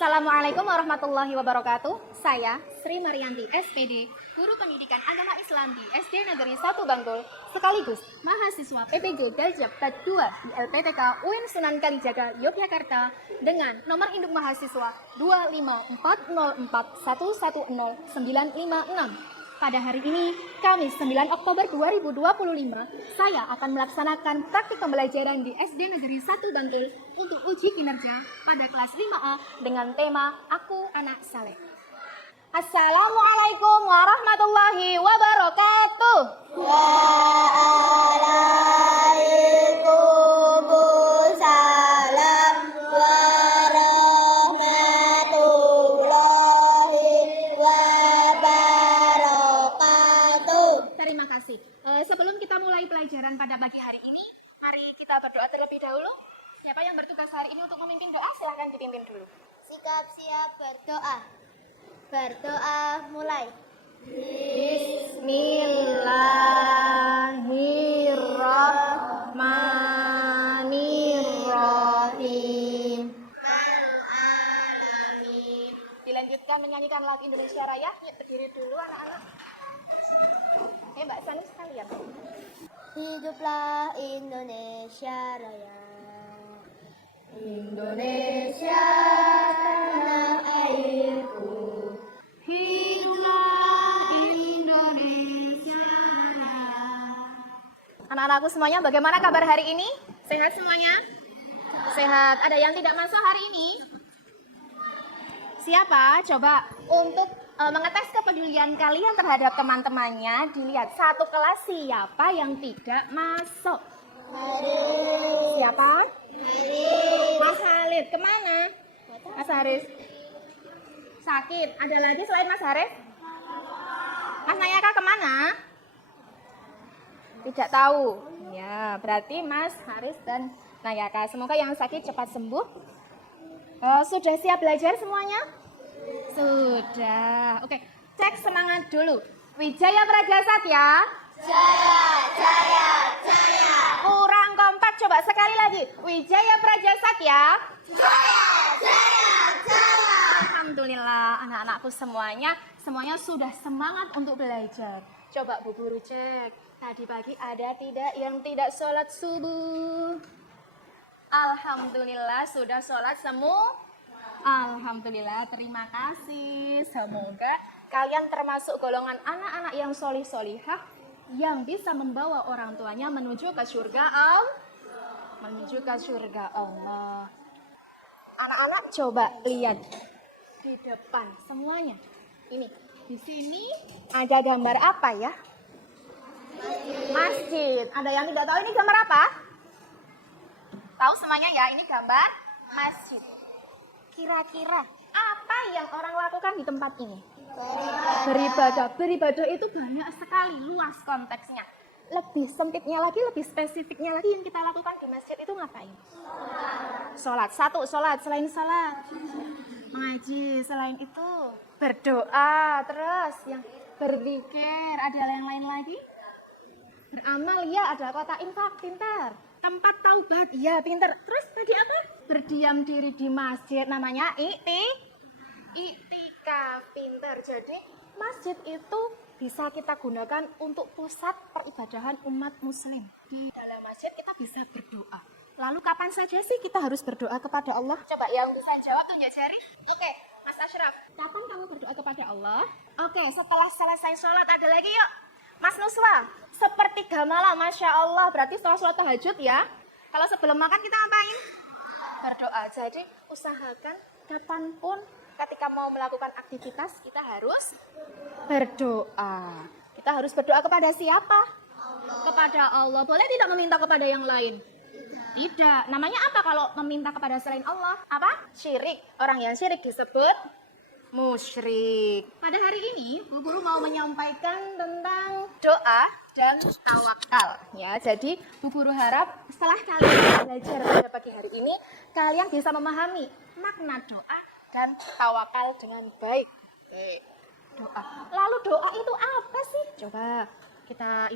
Assalamualaikum warahmatullahi wabarakatuh. Saya Sri Marianti, SPD, Guru Pendidikan Agama Islam di SD Negeri 1 Bantul, sekaligus mahasiswa PPG Galjab Tab 2 di LPTK UIN Sunan Kalijaga, Yogyakarta dengan nomor induk mahasiswa 25404110956. Pada hari ini, Kamis 9 Oktober 2025, saya akan melaksanakan praktik pembelajaran di SD Negeri 1 Bantul untuk uji kinerja pada kelas 5A dengan tema Aku Anak Saleh. Assalamualaikum warahmatullahi wabarakatuh. Waalaikumsalam warahmatullahi wabarakatuh. Terima kasih. Sebelum kita mulai pelajaran pada pagi hari ini, mari kita berdoa terlebih dahulu. Siapa yang bertugas hari ini untuk memimpin doa, silahkan dipimpin dulu. Sikap siap berdoa. Berdoa mulai. Bismillahirrahmanirrahim. Alamin. Dilanjutkan menyanyikan lagu Indonesia Raya. Yuk berdiri dulu anak-anak. Oke, Mbak Sani sekalian. Hiduplah Indonesia Raya. Indonesia tanah airku. Hiduplah Indonesia. Anak-anakku semuanya, bagaimana kabar hari ini? Sehat semuanya? Sehat. Ada yang tidak masuk hari ini? Siapa? Coba untuk mengetes kepedulian kalian terhadap teman-temannya, dilihat satu kelas siapa yang tidak masuk. Siapa? Mas Halid. Kemana? Mas Haris. Sakit. Ada lagi selain Mas Haris? Mas Nayaka kemana? Tidak tahu. Ya, berarti Mas Haris dan Nayaka. Semoga yang sakit cepat sembuh. Sudah siap belajar semuanya? Sudah. Oke, cek semangat dulu. Wijaya Prajasat ya. Jaya. Kurang kompak, coba sekali lagi. Wijaya Prajasat ya. Jaya. Alhamdulillah, anak-anakku semuanya sudah semangat untuk belajar. Coba Bu Guru cek, tadi pagi ada tidak yang tidak sholat subuh? Alhamdulillah sudah sholat semua. Alhamdulillah, terima kasih. Semoga kalian termasuk golongan anak-anak yang solih-solihah yang bisa membawa orang tuanya menuju ke surga Allah. Anak-anak coba lihat di depan semuanya. Ini di sini ada gambar apa ya? Masjid. Ada yang tidak tahu ini gambar apa? Tahu semuanya ya, ini gambar masjid. Kira-kira apa yang orang lakukan di tempat ini? Beribadah. Beribadah itu banyak sekali, luas konteksnya. Lebih sempitnya lagi, lebih spesifiknya lagi yang kita lakukan di masjid itu ngapain? Sholat. Satu, sholat. Selain sholat, mengaji. Selain itu, berdoa. Terus yang berzikir. Ada yang lain lagi? Beramal, ya. Ada kota infak, pintar. Tempat taubat, iya pintar. Terus tadi apa? Berdiam diri di masjid, namanya iktikaf, pintar. Jadi masjid itu bisa kita gunakan untuk pusat peribadahan umat muslim. Di dalam masjid kita bisa berdoa. Lalu kapan saja sih kita harus berdoa kepada Allah? Coba yang bisa jawab tunjuk jari. Oke, Mas Ashraf, kapan kamu berdoa kepada Allah? Oke, setelah selesai sholat. Ada lagi yuk. Mas Nuswa, sepertiga malam, Masya Allah. Berarti setelah sholat tahajud ya. Kalau sebelum makan kita ngapain? Berdoa. Jadi usahakan kapanpun ketika mau melakukan aktivitas kita harus berdoa. Kita harus berdoa kepada siapa? Kepada Allah. Boleh tidak meminta kepada yang lain? Tidak. Namanya apa kalau meminta kepada selain Allah? Apa? Syirik. Orang yang syirik disebut musyrik. Pada hari ini, Bu Guru mau menyampaikan tentang doa dan tawakal. Ya, jadi Bu Guru harap setelah kalian belajar pada pagi hari ini, kalian bisa memahami makna doa dan tawakal dengan baik. Doa. Lalu doa itu apa sih? Coba kita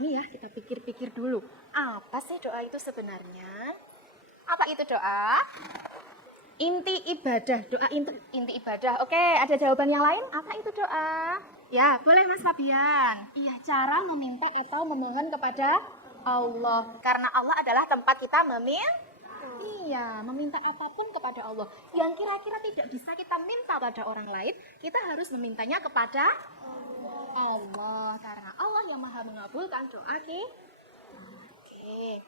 pikir-pikir dulu. Apa sih doa itu sebenarnya? Apa itu doa? Inti ibadah, doa inti ibadah. Oke, ada jawaban yang lain? Apa itu doa? Ya, boleh Mas Fabian. Iya, cara meminta atau memohon kepada Allah. Karena Allah adalah tempat kita Iya, meminta apapun kepada Allah. Yang kira-kira tidak bisa kita minta pada orang lain, kita harus memintanya kepada Allah. Karena Allah yang maha mengabulkan doa kita. Oke.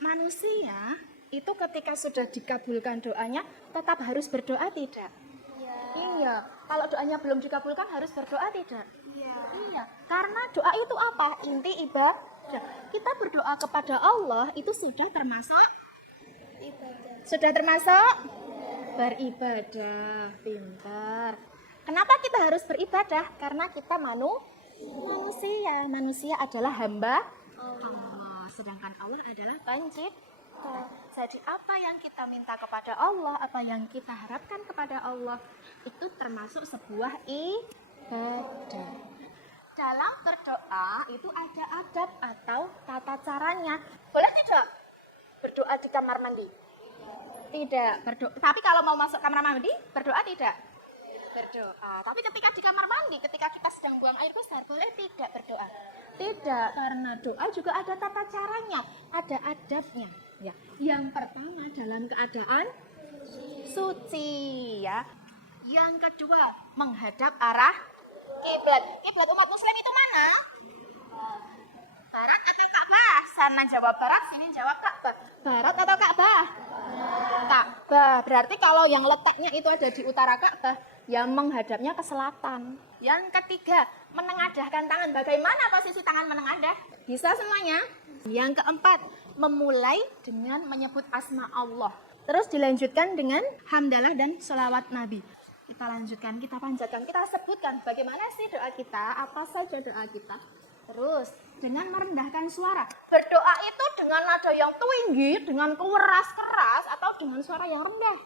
Manusia itu ketika sudah dikabulkan doanya tetap harus berdoa tidak? Iya. Kalau doanya belum dikabulkan harus berdoa tidak? Iya. Karena doa itu apa? Inti ibadah. Kita berdoa kepada Allah itu sudah termasuk beribadah. Pintar. Kenapa kita harus beribadah? Karena kita manusia. Manusia adalah hamba Allah. Sedangkan Allah adalah pencipta. Jadi apa yang kita minta kepada Allah, apa yang kita harapkan kepada Allah, itu termasuk sebuah ibadah. Dalam berdoa itu ada adab atau tata caranya. Boleh tidak berdoa di kamar mandi? Tidak berdoa. Tapi kalau mau masuk kamar mandi, berdoa tidak? Berdoa. Tapi ketika di kamar mandi, ketika kita sedang buang air besar, boleh tidak berdoa? Tidak, karena doa juga ada tata caranya, ada adabnya. Ya. Yang pertama dalam keadaan suci, ya. Yang kedua menghadap arah kiblat. Kiblat umat Muslim itu mana? Barat atau Ka'bah? Sana jawab barat, sini jawab Ka'bah. Barat atau Ka'bah? Ka'bah. Berarti kalau yang letaknya itu ada di utara Ka'bah, yang menghadapnya ke selatan. Yang ketiga, menengadahkan tangan. Bagaimana posisi tangan menengadah? Bisa semuanya? Yang keempat, memulai dengan menyebut asma Allah. Terus dilanjutkan dengan hamdalah dan sholawat Nabi. Kita lanjutkan, kita panjatkan, kita sebutkan bagaimana sih doa kita, apa saja doa kita. Terus dengan merendahkan suara. Berdoa itu dengan nada yang tinggi, dengan keras, atau dengan suara yang rendah?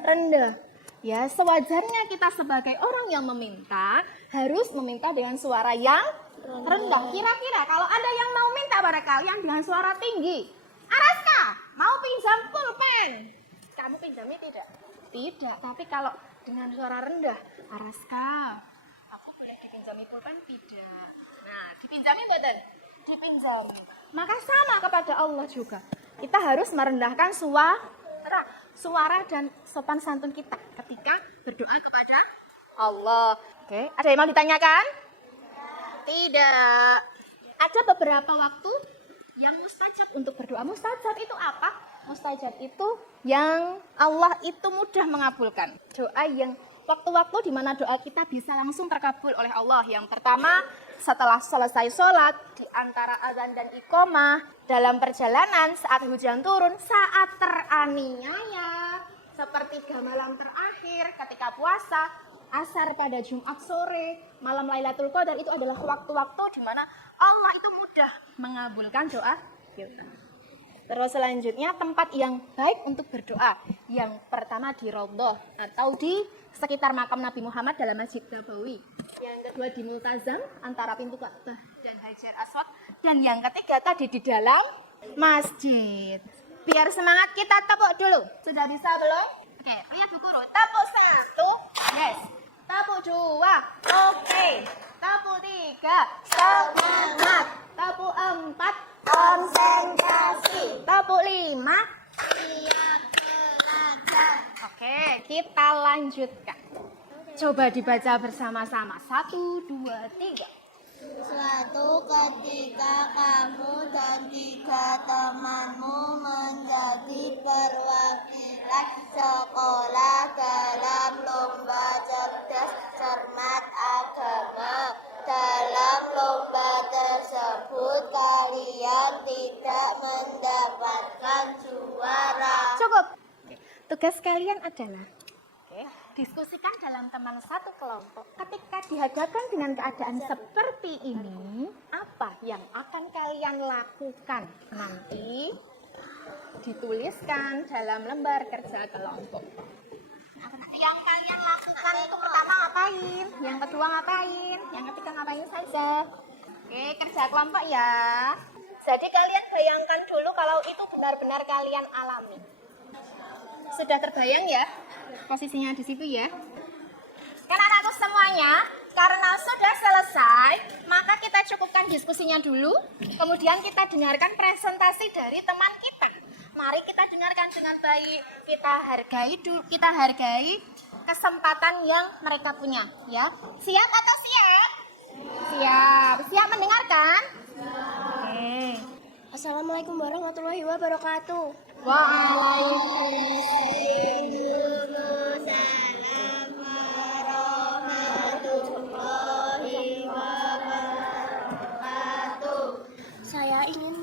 Rendah. Ya, sewajarnya kita sebagai orang yang meminta harus meminta dengan suara yang rendah. Kira-kira kalau ada yang mau minta pada kalian dengan suara tinggi, Araska, mau pinjam pulpen? Kamu pinjami tidak? Tidak. Tapi kalau dengan suara rendah, Araska, aku boleh dipinjami pulpen? Tidak. Nah, dipinjami betul? Dipinjami. Maka sama kepada Allah juga. Kita harus merendahkan suara dan sopan santun kita ketika berdoa kepada Allah. Oke, ada yang mau ditanyakan? Tidak. Ada beberapa waktu yang mustajab untuk berdoa. Mustajab itu apa? Mustajab itu yang Allah itu mudah mengabulkan. Doa yang waktu-waktu di mana doa kita bisa langsung terkabul oleh Allah. Yang pertama, setelah selesai sholat, di antara azan dan iqomah, dalam perjalanan, saat hujan turun, saat teraniaya, sepertiga malam terakhir, ketika puasa, asar pada Jumat sore, malam Lailatul Qadar, itu adalah waktu-waktu di mana Allah itu mudah mengabulkan doa kita. Terus selanjutnya tempat yang baik untuk berdoa. Yang pertama di Raudhah atau di sekitar makam Nabi Muhammad dalam Masjid Nabawi. Yang kedua di Multazam antara pintu Ka'bah dan Hajar Aswad. Dan yang ketiga tadi di dalam masjid. Biar semangat kita tepuk dulu. Sudah bisa belum? Oke, lihat Bu Guru. Tepuk 1. Yes. Tepuk 2. Oke. Tepuk 3. Semangat. Tepuk 4. Konsentrasi. Tepuk 5. Siap belajar. Oke, kita lanjutkan. Coba dibaca bersama-sama. 1, 2, 3. Suatu ketika kamu dan 3 temanmu menjadi perwakilan sekolah dalam lomba cerdas cermat agama. Dalam lomba tersebut kalian tidak mendapatkan juara. Cukup. Tugas kalian adalah diskusikan dalam teman satu kelompok. Ketika dihadapkan dengan keadaan seperti ini, apa yang akan kalian lakukan? Nanti dituliskan dalam lembar kerja kelompok. Yang kalian lakukan itu pertama ngapain? Yang kedua ngapain? Yang ketiga ngapain saja? Oke, kerja kelompok ya. Jadi kalian bayangkan dulu kalau itu benar-benar kalian alami. Sudah terbayang ya posisinya di situ ya? Kan anakku semuanya, karena sudah selesai, maka kita cukupkan diskusinya dulu. Kemudian kita dengarkan presentasi dari teman kita. Mari kita dengarkan dengan baik. Kita hargai kesempatan yang mereka punya, ya. Siap atau siap? Siap. Siap mendengarkan? Oke. Assalamualaikum warahmatullahi wabarakatuh. Waalaikumsalam warahmatullahi wabarakatuh. Saya ingin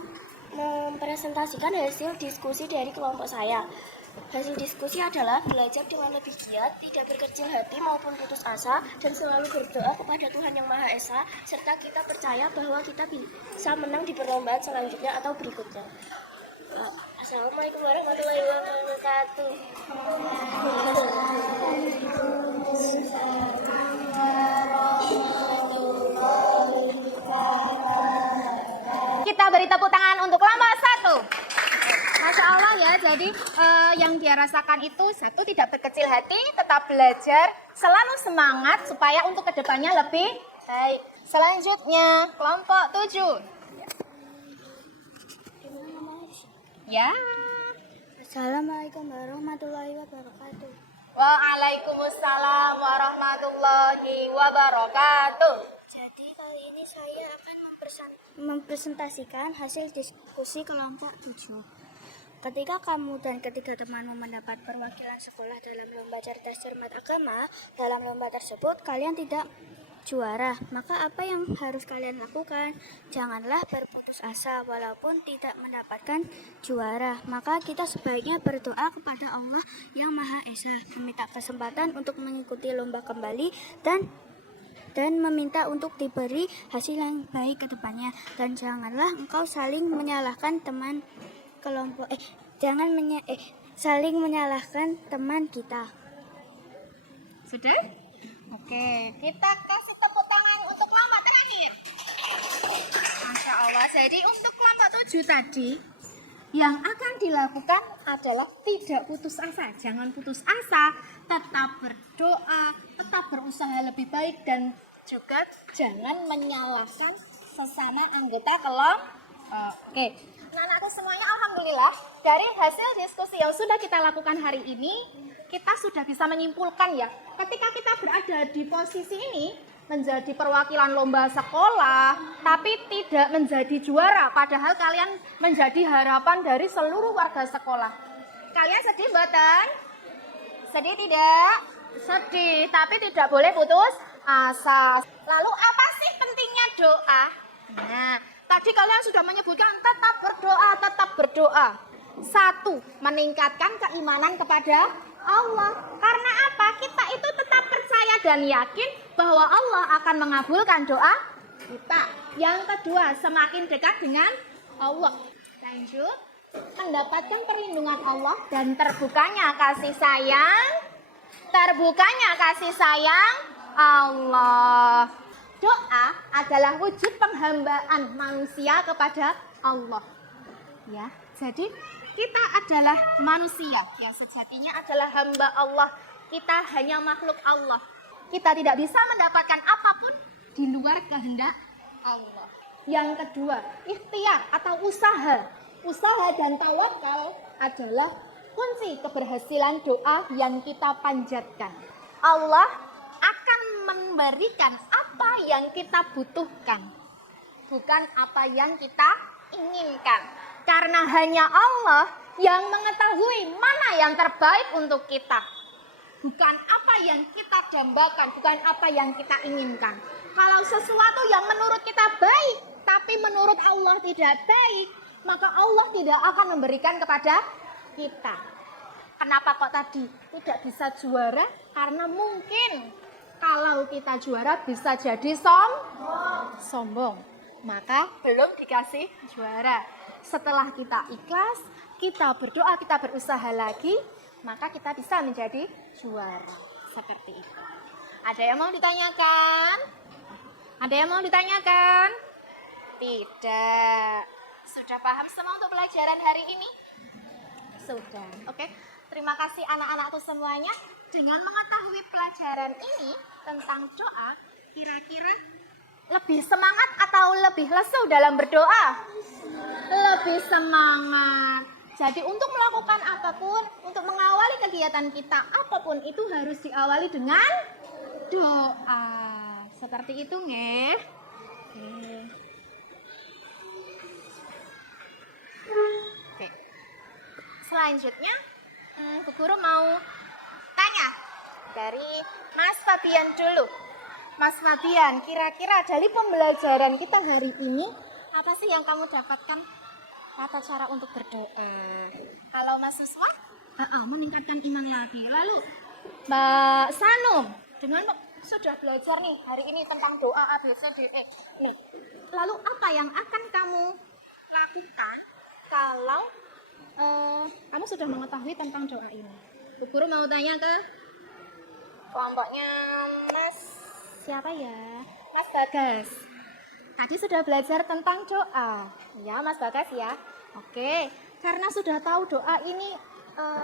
mempresentasikan hasil diskusi dari kelompok saya. Hasil diskusi adalah belajar dengan lebih giat, tidak berkecil hati maupun putus asa, dan selalu berdoa kepada Tuhan Yang Maha Esa, serta kita percaya bahwa kita bisa menang di perlombaan selanjutnya atau berikutnya. Assalamualaikum warahmatullahi wabarakatuh. Kita beri tepuk tangan untuk kelompok 1. Masya Allah ya, jadi yang dia rasakan itu satu, tidak berkecil hati, tetap belajar, selalu semangat supaya untuk kedepannya lebih baik. Selanjutnya kelompok 7. Ya. Assalamualaikum warahmatullahi wabarakatuh. Waalaikumsalam warahmatullahi wabarakatuh. Jadi kali ini saya akan mempresentasikan hasil diskusi kelompok 7. Ketika kamu dan ketiga temanmu mendapat perwakilan sekolah dalam lomba cerdas cermat agama, dalam lomba tersebut kalian tidak juara, maka apa yang harus kalian lakukan? Janganlah berputus asa walaupun tidak mendapatkan juara. Maka kita sebaiknya berdoa kepada Allah Yang Maha Esa, meminta kesempatan untuk mengikuti lomba kembali dan meminta untuk diberi hasil yang baik ke depannya. Dan janganlah engkau saling menyalahkan teman kelompok saling menyalahkan teman kita. Sudah? Oke, kita kasih tepuk tangan untuk kelompok terakhir. Masya Allah, jadi untuk kelompok 7 tadi, yang akan dilakukan adalah tidak putus asa. Jangan putus asa, tetap berdoa, tetap berusaha lebih baik, dan juga jangan menyalahkan sesama anggota kelompok. Oke, anak-anakku semuanya, alhamdulillah dari hasil diskusi yang sudah kita lakukan hari ini, kita sudah bisa menyimpulkan ya, ketika kita berada di posisi ini menjadi perwakilan lomba sekolah tapi tidak menjadi juara, padahal kalian menjadi harapan dari seluruh warga sekolah. Kalian sedih mboten? Sedih tidak? Sedih, tapi tidak boleh putus asa. Lalu apa sih pentingnya doa? Nah, tadi kalian sudah menyebutkan tetap berdoa. 1, meningkatkan keimanan kepada Allah. Karena apa? Kita itu tetap percaya dan yakin bahwa Allah akan mengabulkan doa kita. Yang kedua, semakin dekat dengan Allah. Lanjut, mendapatkan perlindungan Allah dan terbukanya kasih sayang Allah. Doa adalah wujud penghambaan manusia kepada Allah. Ya, jadi kita adalah manusia yang sejatinya adalah hamba Allah. Kita hanya makhluk Allah. Kita tidak bisa mendapatkan apapun di luar kehendak Allah. Yang kedua, ikhtiar atau usaha. Usaha dan tawakal adalah kunci keberhasilan doa yang kita panjatkan. Allah akan memberikan apa yang kita butuhkan, bukan apa yang kita inginkan. Karena hanya Allah yang mengetahui mana yang terbaik untuk kita. Bukan apa yang kita dambakan, bukan apa yang kita inginkan. Kalau sesuatu yang menurut kita baik, tapi menurut Allah tidak baik, maka Allah tidak akan memberikan kepada kita. Kenapa kok tadi tidak bisa juara? Karena mungkin kalau kita juara bisa jadi sombong. Maka belum dikasih juara. Setelah kita ikhlas, kita berdoa, kita berusaha lagi, maka kita bisa menjadi juara. Seperti itu. Ada yang mau ditanyakan? Tidak. Sudah paham semua untuk pelajaran hari ini? Sudah. Oke. Terima kasih anak-anakku semuanya. Dengan mengetahui pelajaran ini tentang doa, kira-kira lebih semangat atau lebih lesu dalam berdoa? Lebih semangat. Jadi untuk melakukan apapun, untuk mengawali kegiatan kita, apapun itu harus diawali dengan doa. Seperti itu, nggih. Oke. Selanjutnya, Bu Guru mau tanya dari Mas Fabian dulu. Mas Fabian, kira-kira dari pembelajaran kita hari ini, apa sih yang kamu dapatkan tata cara untuk berdoa? Kalau Mas Suswa, meningkatkan iman lagi. Lalu Mbak Sanum, dengan sudah belajar nih hari ini tentang doa A, B, C, D, E. Nih, lalu apa yang akan kamu lakukan kalau kamu sudah mengetahui tentang doa ini? Bu Guru mau tanya ke kelompoknya Mas siapa ya? Mas Bagas. Tadi sudah belajar tentang doa. Ya, Mas Bagas ya. Oke, karena sudah tahu doa ini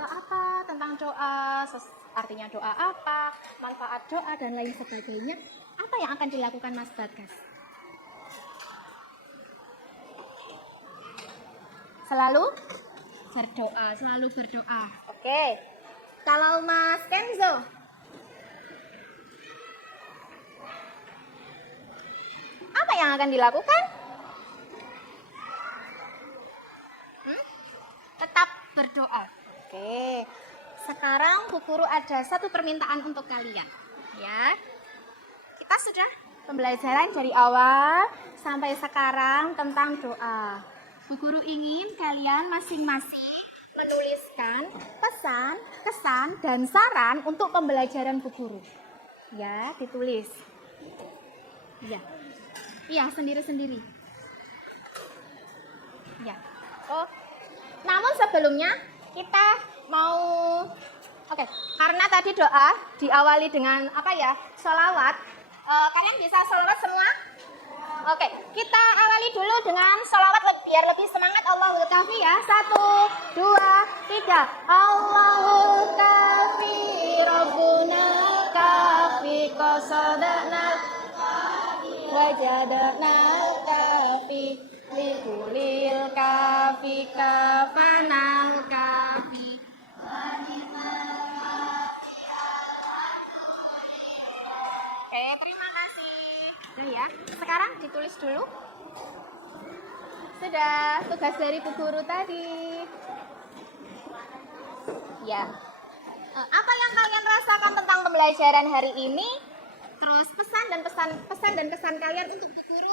apa tentang doa, artinya doa apa, manfaat doa dan lain sebagainya. Apa yang akan dilakukan Mas Bagas? Selalu berdoa. Oke. Kalau Mas Kenzo, apa yang akan dilakukan? Tetap berdoa. Oke. Sekarang Bu Guru ada satu permintaan untuk kalian. Ya. Kita sudah pembelajaran dari awal sampai sekarang tentang doa. Bu Guru ingin kalian masing-masing menuliskan pesan, kesan, dan saran untuk pembelajaran Bu Guru. Ya, ditulis. Iya, sendiri-sendiri. Ya. Oh. Namun sebelumnya kita mau karena tadi doa diawali dengan sholawat. Kalian bisa sholawat semua? Oke, kita awali dulu dengan sholawat biar lebih semangat. Allahul Kafi ya. 1, 2, 3. Allahul Kafi, Rabbuna Kafi, qasadana wajadana Kafi, likulil Kafi, kafanal Kafi. Oke, terima kasih. Udah ya, sekarang ditulis dulu. Sudah tugas dari Bu Guru tadi. Ya. Apa yang kalian rasakan tentang pembelajaran hari ini? Terus pesan dan kesan kalian untuk Bu Guru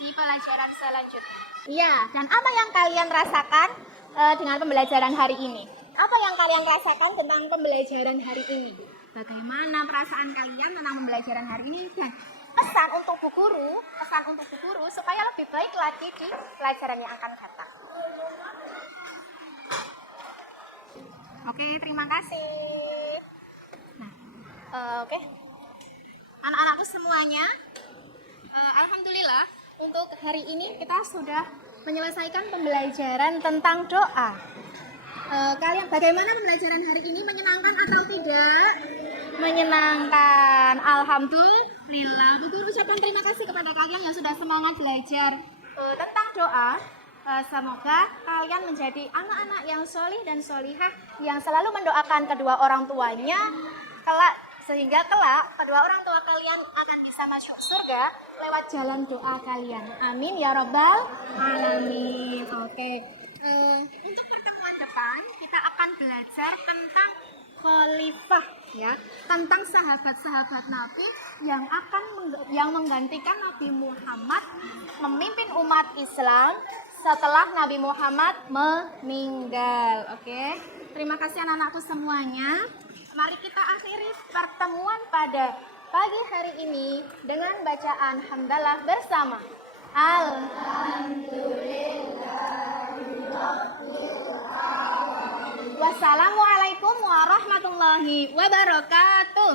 di pelajaran selanjutnya. Iya, dan apa yang kalian rasakan dengan pembelajaran hari ini? Apa yang kalian rasakan tentang pembelajaran hari ini? Bagaimana perasaan kalian tentang pembelajaran hari ini? Dan pesan untuk Bu Guru supaya lebih baik lagi di pelajaran yang akan datang. Oke, terima kasih. Nah, oke. Anak-anakku semuanya, alhamdulillah untuk hari ini kita sudah menyelesaikan pembelajaran tentang doa. Kalian bagaimana pembelajaran hari ini? Menyenangkan atau tidak? Menyenangkan. Alhamdulillah. Bu Guru ucapkan terima kasih kepada kalian yang sudah semangat belajar tentang doa. Semoga kalian menjadi anak-anak yang solih dan solihah yang selalu mendoakan kedua orang tuanya sehingga kelak kedua orang tua kalian akan bisa masuk surga lewat jalan doa kalian. Amin ya robbal alamin. Oke. Untuk pertemuan depan kita akan belajar tentang khalifah ya, tentang sahabat-sahabat Nabi yang menggantikan Nabi Muhammad memimpin umat Islam setelah Nabi Muhammad meninggal. Oke. Terima kasih anak-anakku semuanya. Mari kita akhiri pertemuan pada pagi hari ini dengan bacaan hamdalah bersama. Alhamdulillah. Wassalamualaikum warahmatullahi wabarakatuh.